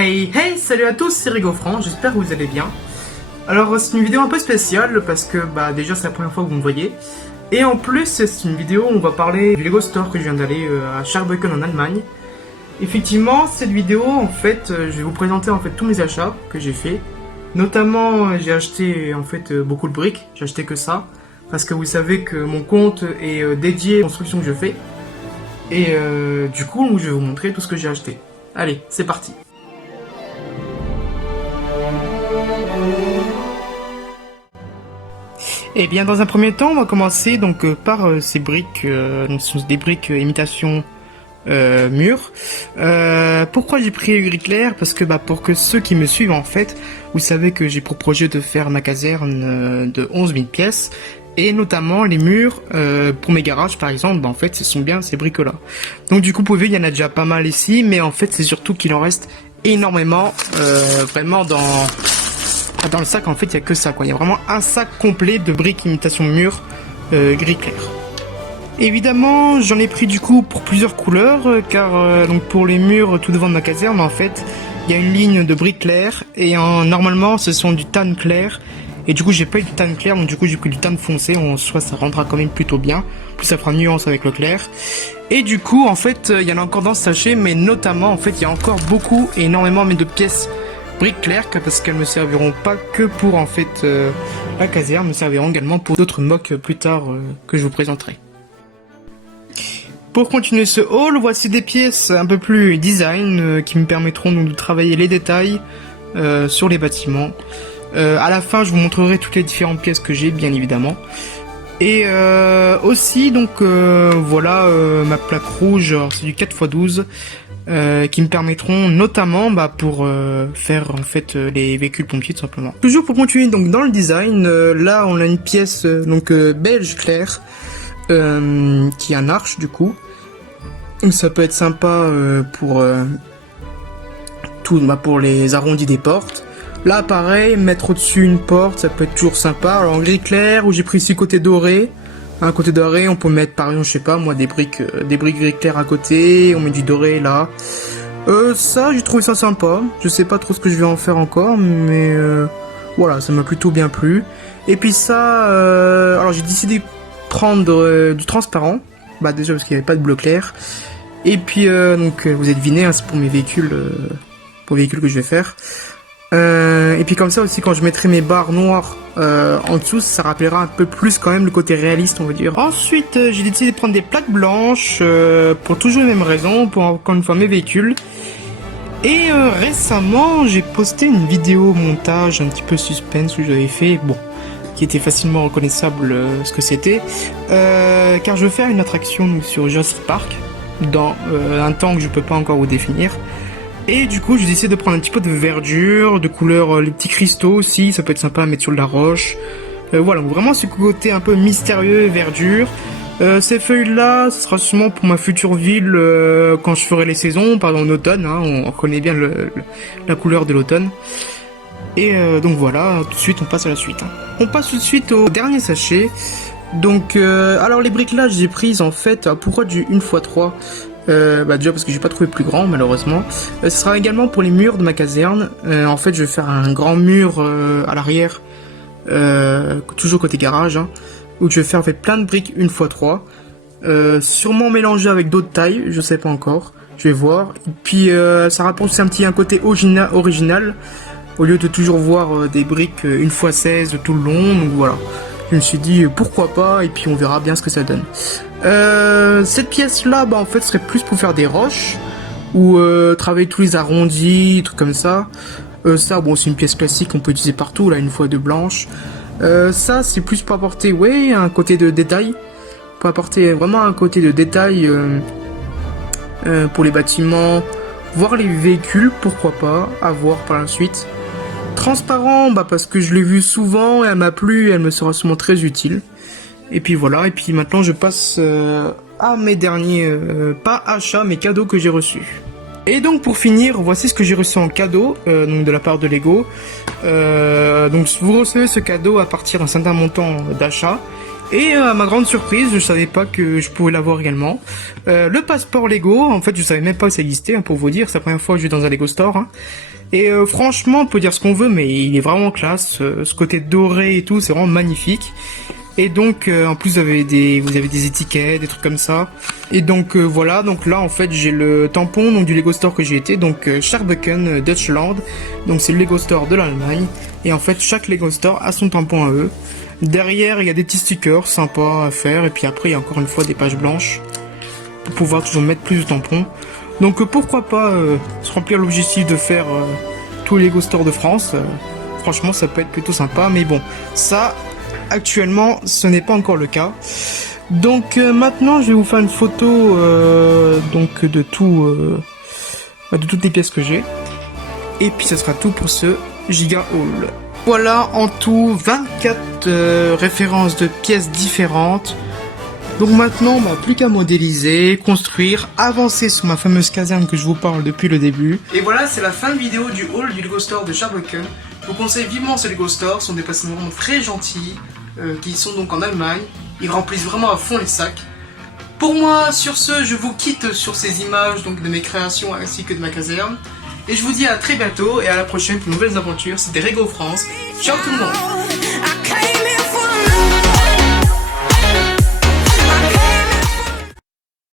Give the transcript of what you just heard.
Hey hey, salut à tous, c'est Rigofran, j'espère que vous allez bien. Alors c'est une vidéo un peu spéciale parce que déjà c'est la première fois que vous me voyez. Et en plus c'est une vidéo où on va parler du Lego Store que je viens d'aller à Saarbrücken en Allemagne. Effectivement cette vidéo en fait je vais vous présenter en fait tous mes achats que j'ai fait. Notamment j'ai acheté en fait beaucoup de briques, j'ai acheté que ça. Parce que vous savez que mon compte est dédié aux constructions que je fais. Et du coup je vais vous montrer tout ce que j'ai acheté. Allez, c'est parti. Et bien dans un premier temps, on va commencer donc par ces briques, ce sont des briques imitation mur. Pourquoi j'ai pris gris clair? Parce que pour que ceux qui me suivent en fait, vous savez que j'ai pour projet de faire ma caserne de 11 000 pièces. Et notamment les murs pour mes garages par exemple, en fait ce sont bien ces briques là. Donc du coup vous pouvez, il y en a déjà pas mal ici, mais en fait c'est surtout qu'il en reste énormément vraiment dans le sac. En fait il y a que ça quoi, il y a vraiment un sac complet de briques imitation mur gris clair. Évidemment j'en ai pris du coup pour plusieurs couleurs car donc pour les murs tout devant de ma caserne en fait il y a une ligne de briques claires et normalement ce sont du tan clair. Et du coup j'ai pas eu du tan clair, donc du coup j'ai pris du tan foncé, en soi ça rendra quand même plutôt bien, plus ça fera nuance avec le clair. Et du coup en fait il y en a encore dans ce sachet, mais notamment en fait il y a encore beaucoup et énormément de pièces briques claires, parce qu'elles me serviront pas que pour en fait la caserne, me serviront également pour d'autres mocks plus tard que je vous présenterai. Pour continuer ce haul, voici des pièces un peu plus design qui me permettront donc de travailler les détails sur les bâtiments. À la fin je vous montrerai toutes les différentes pièces que j'ai bien évidemment. Et aussi donc voilà ma plaque rouge, c'est du 4x12 qui me permettront notamment pour faire en fait les véhicules pompiers tout simplement. Toujours pour continuer donc dans le design, là on a une pièce donc belge clair qui est un arche du coup. Donc ça peut être sympa pour pour les arrondis des portes. Là pareil, mettre au-dessus une porte, ça peut être toujours sympa. Alors en gris clair, où j'ai pris ici côté doré. Un côté doré, on peut mettre par exemple, je sais pas moi, des briques gris clair à côté, on met du doré là. Ça, j'ai trouvé ça sympa. Je sais pas trop ce que je vais en faire encore, mais voilà, ça m'a plutôt bien plu. Et puis ça, alors j'ai décidé de prendre du transparent. Déjà parce qu'il n'y avait pas de bleu clair. Et puis donc vous avez deviné, hein, c'est pour mes véhicules, pour les véhicules que je vais faire. Et puis comme ça aussi quand je mettrai mes barres noires en dessous, ça rappellera un peu plus quand même le côté réaliste on va dire. Ensuite j'ai décidé de prendre des plaques blanches pour toujours les mêmes raisons, pour encore une fois mes véhicules. Et récemment j'ai posté une vidéo montage un petit peu suspense où j'avais fait, qui était facilement reconnaissable ce que c'était, car je veux faire une attraction donc, sur Jurassic Park dans un temps que je peux pas encore vous définir. Et du coup, j'ai décidé de prendre un petit peu de verdure, de couleur, les petits cristaux aussi, ça peut être sympa à mettre sur de la roche. Voilà, vraiment ce côté un peu mystérieux, verdure. Ces feuilles-là, ce sera sûrement pour ma future ville quand je ferai les saisons, pardon, en automne, hein, on connaît bien la couleur de l'automne. Et donc voilà, tout de suite on passe à la suite. Hein. On passe tout de suite au dernier sachet. Donc, alors les briques là, j'ai prises en fait, pourquoi du 1x3 déjà parce que j'ai pas trouvé plus grand malheureusement. Ce sera également pour les murs de ma caserne. En fait je vais faire un grand mur à l'arrière, toujours côté garage, hein, où je vais faire en fait plein de briques 1x3, sûrement mélangé avec d'autres tailles, je sais pas encore, je vais voir. Et puis ça rapporte aussi un côté original, au lieu de toujours voir des briques 1x16 tout le long, donc voilà. Je me suis dit pourquoi pas, et puis on verra bien ce que ça donne. Cette pièce là en fait serait plus pour faire des roches ou travailler tous les arrondis, trucs comme ça. Ça c'est une pièce classique qu'on peut utiliser partout là, une fois de blanche. Ça c'est plus pour apporter un côté de détail, pour apporter vraiment un côté de détail pour les bâtiments, voir les véhicules, pourquoi pas, à voir par la suite. Transparent parce que je l'ai vu souvent et elle m'a plu et elle me sera sûrement très utile. Et puis voilà, et puis maintenant je passe à mes derniers, pas achats, mais cadeaux que j'ai reçus. Et donc pour finir, voici ce que j'ai reçu en cadeau, donc de la part de Lego. Donc vous recevez ce cadeau à partir d'un certain montant d'achat. Et à ma grande surprise, je savais pas que je pouvais l'avoir également. Le passeport Lego, en fait je savais même pas que ça existait, hein, pour vous dire, c'est la première fois que je vais dans un Lego Store. Hein. Et franchement, on peut dire ce qu'on veut, mais il est vraiment classe. Ce côté doré et tout, c'est vraiment magnifique. Et donc, en plus, vous avez des étiquettes, des trucs comme ça. Et donc, voilà. Donc là, en fait, j'ai le tampon donc, du Lego Store que j'ai été. Donc, Saarbrücken, Deutschland. Donc, c'est le Lego Store de l'Allemagne. Et en fait, chaque Lego Store a son tampon à eux. Derrière, il y a des petits stickers sympas à faire. Et puis après, il y a encore une fois des pages blanches. Pour pouvoir toujours mettre plus de tampons. Donc, pourquoi pas se remplir l'objectif de faire tous les Lego Store de France. Franchement, ça peut être plutôt sympa. Mais bon, ça... Actuellement, ce n'est pas encore le cas. Donc maintenant, je vais vous faire une photo donc de toutes les pièces que j'ai. Et puis, ce sera tout pour ce Giga Haul. Voilà en tout 24 références de pièces différentes. Donc maintenant, plus qu'à modéliser, construire, avancer sur ma fameuse caserne que je vous parle depuis le début. Et voilà, c'est la fin de vidéo du haul du Lego Store de Saarbrücken. Je vous conseille vivement ce Lego Store, ce sont des personnes vraiment très gentilles, qui sont donc en Allemagne. Ils remplissent vraiment à fond les sacs. Pour moi, sur ce, je vous quitte sur ces images donc de mes créations ainsi que de ma caserne. Et je vous dis à très bientôt et à la prochaine pour de nouvelles aventures. C'était Rego France. Ciao tout le monde!